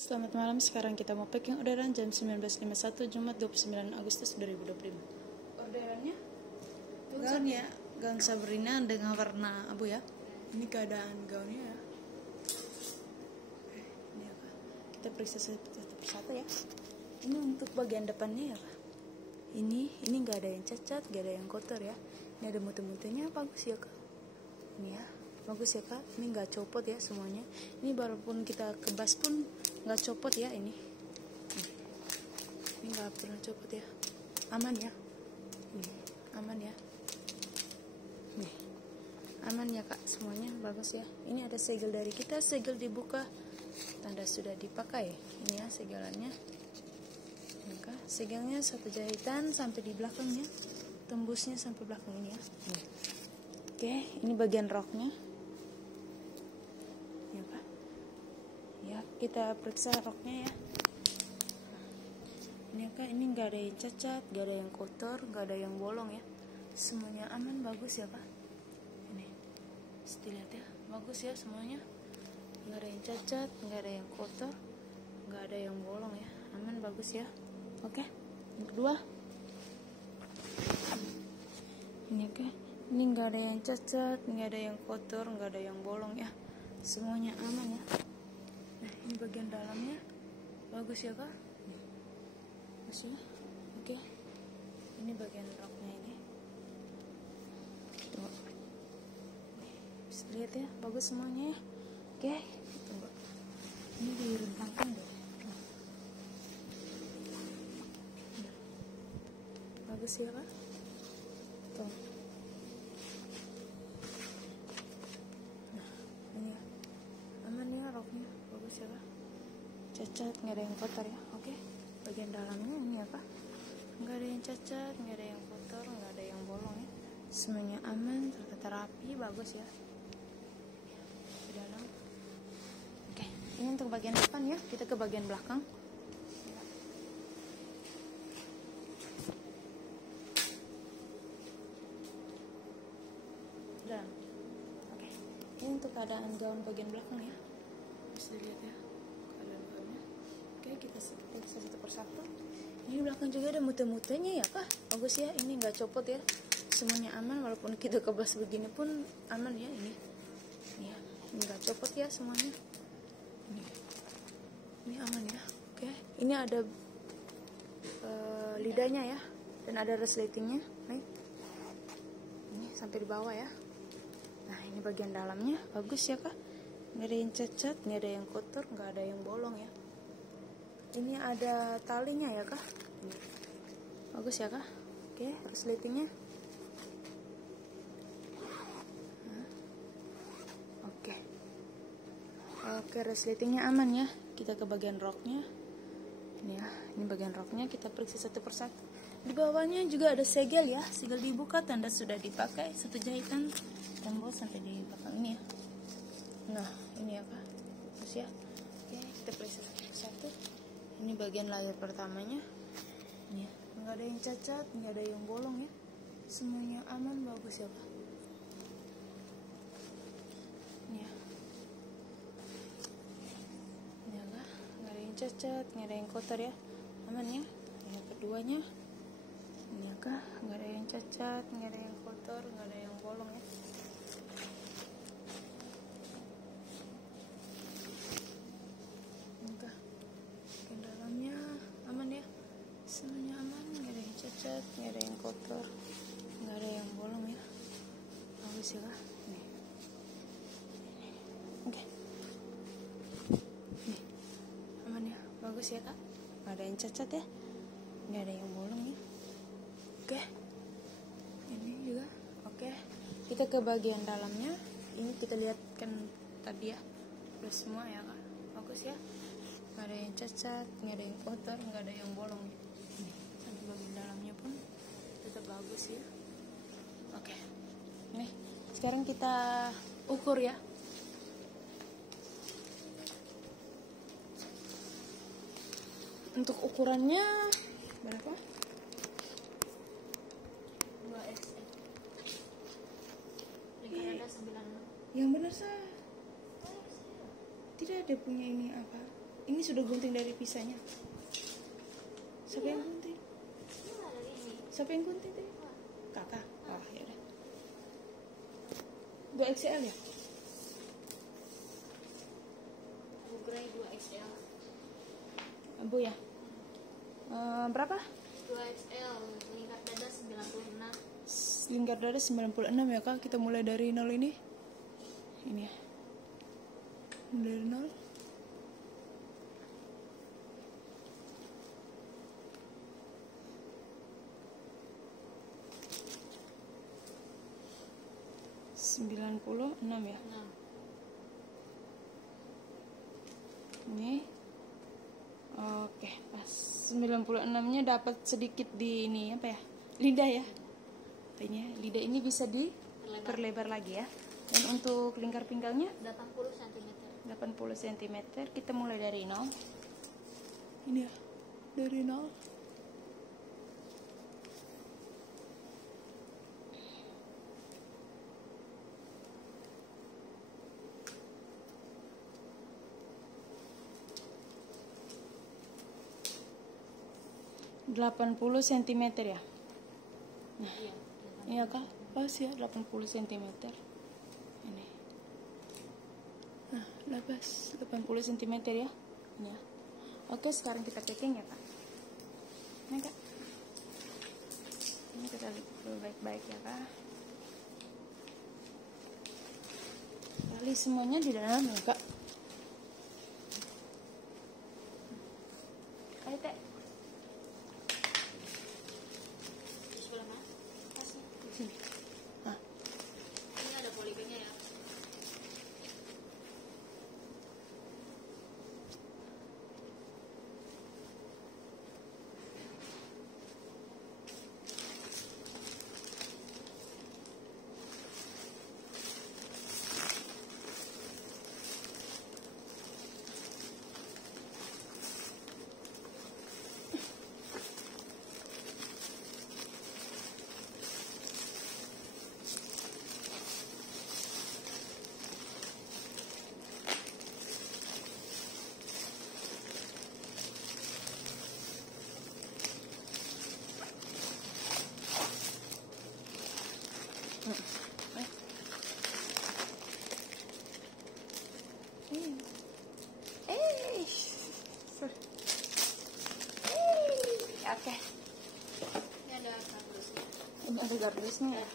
Selamat malam, sekarang kita mau packing orderan jam 19.51 Jumat 29 Agustus 2025. Orderannya gaun ya, gaun Sabrina dengan warna abu ya. Ini keadaan gaunnya ya. Ini apa? Kita periksa satu persatu ya. Ini untuk bagian depannya ya Kak. Ini nggak ada yang cacat, nggak ada yang kotor ya. Ini ada muter-muternya, bagus ya Kak. Ini ya, bagus ya Kak. Ini nggak copot ya semuanya. Ini walaupun kita kebas pun nggak copot ya ini nggak pernah copot ya, aman ya, aman ya, nih aman ya Kak, semuanya bagus ya. Ini ada segel dari kita, segel dibuka, tanda sudah dipakai. Ini ya segelannya, maka segelnya satu jahitan sampai di belakangnya, tembusnya sampai belakang ini ya. Oke, ini bagian roknya. Kita periksa roknya ya. Ini Kak, ini nggak ada yang cacat, nggak ada yang kotor, nggak ada yang bolong ya. Semuanya aman, bagus ya Kak. Ini, lihat ya, bagus ya semuanya. Nggak ada yang cacat, nggak ada yang kotor, nggak ada yang bolong ya. Aman, bagus ya. Oke, yang kedua. Ini Kak, ini nggak ada yang cacat, nggak ada yang kotor, nggak ada yang bolong ya. Semuanya aman ya. Nah, ini bagian dalamnya bagus ya Kak. Bagus ya. Oke. Ini bagian roknya ini. Tunggu. Bisa lihat ya, bagus semuanya ya. Oke, tunggu. Ini direntangkan deh. Bagus ya Kak. Tuh. Nah, ini ya. Aman ya roknya, bagus ya Kak. Cacat, nggak ada yang kotor ya. Oke, bagian dalamnya ini apa? Nggak ada yang cacat, nggak ada yang kotor, nggak ada yang bolong ya. Semuanya aman, tertata rapi, bagus ya. Di dalam. Oke, ini untuk bagian depan ya. Kita ke bagian belakang. Dan, oke, ini untuk keadaan gaun bagian belakang ya. Bisa dilihat ya keadaan gaunnya. Oke, kita periksa satu persatu. Ini belakang juga ada muter-muternya ya Kak, bagus ya. Ini nggak copot ya, semuanya aman. Walaupun kita kebas begini pun aman ya. Ini ya, ini nggak copot ya semuanya. Ini aman ya. Oke, ini ada lidahnya ya, dan ada resletingnya nih. Ini sampai di bawah ya. Nah, ini bagian dalamnya bagus ya Kak. Nggak ada yang cacat, nggak ada yang kotor, nggak ada yang bolong ya. Ini ada talinya ya Kak. Bagus ya Kak. Oke, resletingnya. Oke. Oke, resletingnya aman ya. Kita ke bagian roknya. Ini ya, ini bagian roknya, kita periksa satu persatu. Di bawahnya juga ada segel ya, segel dibuka, tanda sudah dipakai, satu jahitan, tembus sampai di belakang ini ya. Nah, ini ya Kak, terus ya. Oke, kita periksa satu persatu. Ini bagian layar pertamanya. Ini ya, nggak ada yang cacat, nggak ada yang bolong ya. Semuanya aman, bagus ya Kak. Ini ya. Ini ya Kak, nggak ada yang cacat, nggak ada yang kotor ya. Aman ya. Yang keduanya. Ini ya Kak, nggak ada yang cacat, nggak ada yang kotor, nggak ada yang bolong ya. Semuanya aman, nggak ada yang cacat, nggak ada yang kotor, nggak ada yang bolong ya. Bagus ya Kak. Nih. Oke. Nih. Aman ya, bagus ya Kak. Nggak ada yang cacat ya, nggak ada yang bolong ya. Oke. Ini juga. Oke. Kita ke bagian dalamnya. Ini kita lihat kan tadi ya, udah semua ya Kak. Bagus ya. Nggak ada yang cacat, nggak ada yang kotor, nggak ada yang bolong ya. Sampai bagian dalamnya pun tetap bagus ya. Oke, nih sekarang kita ukur ya. Untuk ukurannya berapa? 2 XL. Yang ada 96. Yang benar sah. Tidak ada punya ini apa? Ini sudah gunting dari pisahnya. Siapa yang gunting? Siapa yang gunting tadi? Kakak. Oh ya udah. 2XL ya? Bugrai 2XL. Bu ya. Berapa? 2XL, lingkar dada 96. Lingkar dada 96 ya kak. Kita mulai dari 0 ini. Ini ya. Dari 0. ...96 ya. Ini. Oke, pas 96-nya dapat sedikit di ini apa ya? Lidah ya. Katanya lidah ini bisa diperlebar lagi ya. Dan untuk lingkar pinggangnya 80 cm. 80 cm. Kita mulai dari 0. Ini ya. Dari 0. ...80 cm ya. Nah, iya kak, pas ya 80 cm. Ini. Nah, pas 80 cm ya. Ini ya. Oke, sekarang kita packing ya kak. Ini kak. Ini kita lihat baik-baik ya kak. Kali semuanya di dalam ya kak. Ayo teh. Sini. Nah. Ini ada poligonnya ya. Oke. Ini ada kardusnya. Ini ada gardusnya ya.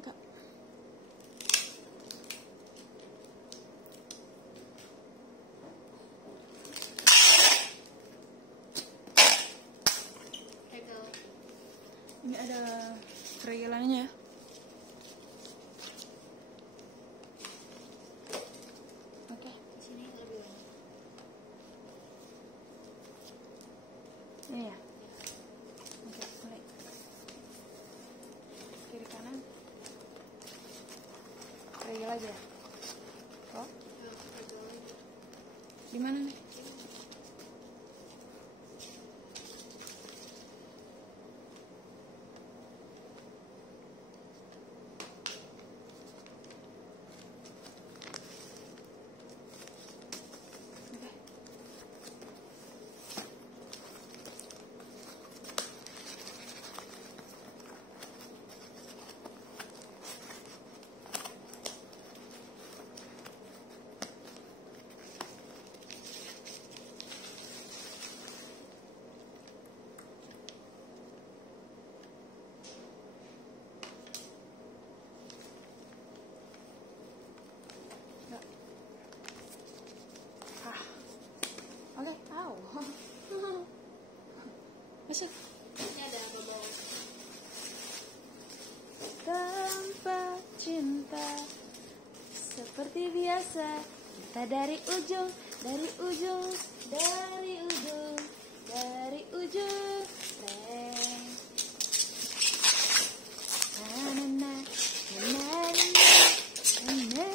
Enggak. Ini ada regelannya ya. Oke. Sini lebih banyak. Ini ya. Oke, mulai. Kiri kanan. Regel aja. Oh, di mana nih? Masuk. Ini ada bawah. Tanpa cinta seperti biasa kita dari ujung reng. Na, na, na, na, na, na, na.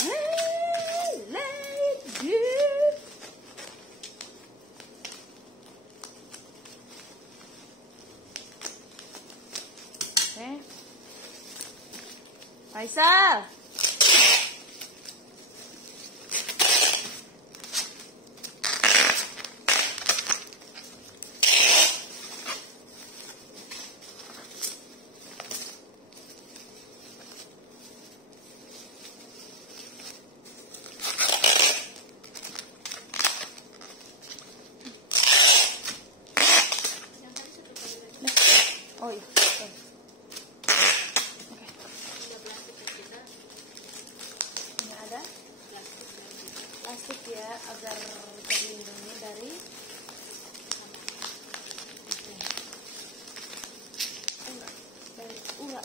I like you. Faisal. Yang tadi satu kali lagi. Oh iya. Oke. Ada plastik ya kita. Ini ada Plastik dan kita. plastik ya agar terlindungi dari ular.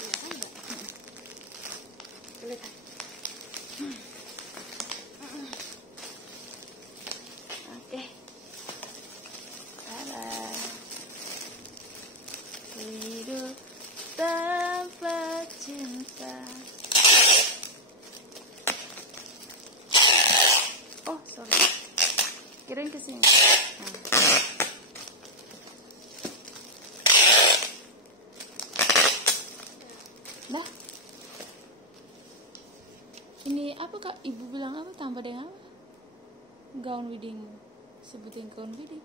Iya kan enggak? Lihat. Oke. Dadah. Hidup tanpa cinta. Oh, sorry. Kirain kesini. Nah. Ini apa Kak? Ibu bilang apa? Tambah dengan apa? Gaun wedding. Sebutin gaun wedding.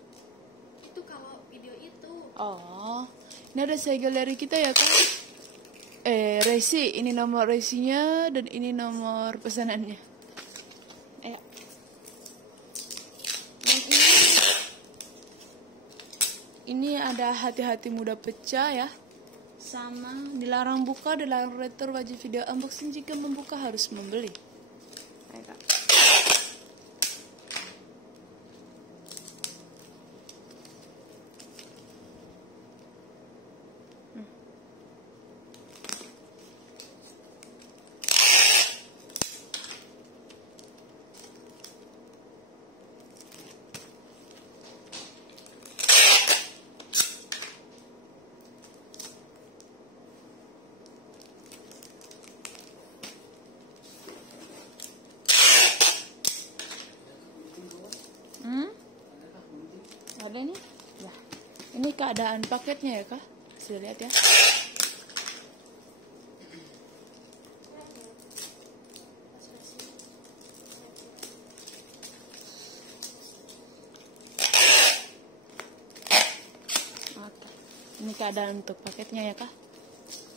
Itu kalau video itu. Oh, ini ada segel dari kita ya Kak? Resi, ini nomor resinya dan ini nomor pesanannya. Ayo. Dan ini ada hati-hati mudah pecah ya. Sama dilarang buka, dilarang retur, wajib video unboxing, jika membuka harus membeli. Ayo Kak. Ada nih. Ya. Ini keadaan paketnya ya Kak. Sudah lihat ya. Oke. Ini keadaan untuk paketnya ya Kak.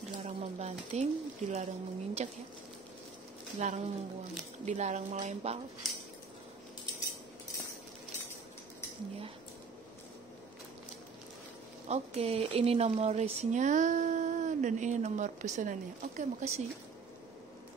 Dilarang membanting, dilarang menginjak ya. Dilarang membuang, dilarang melempar. Ya. Oke, ini nomor resinya dan ini nomor pesanannya. Oke, makasih.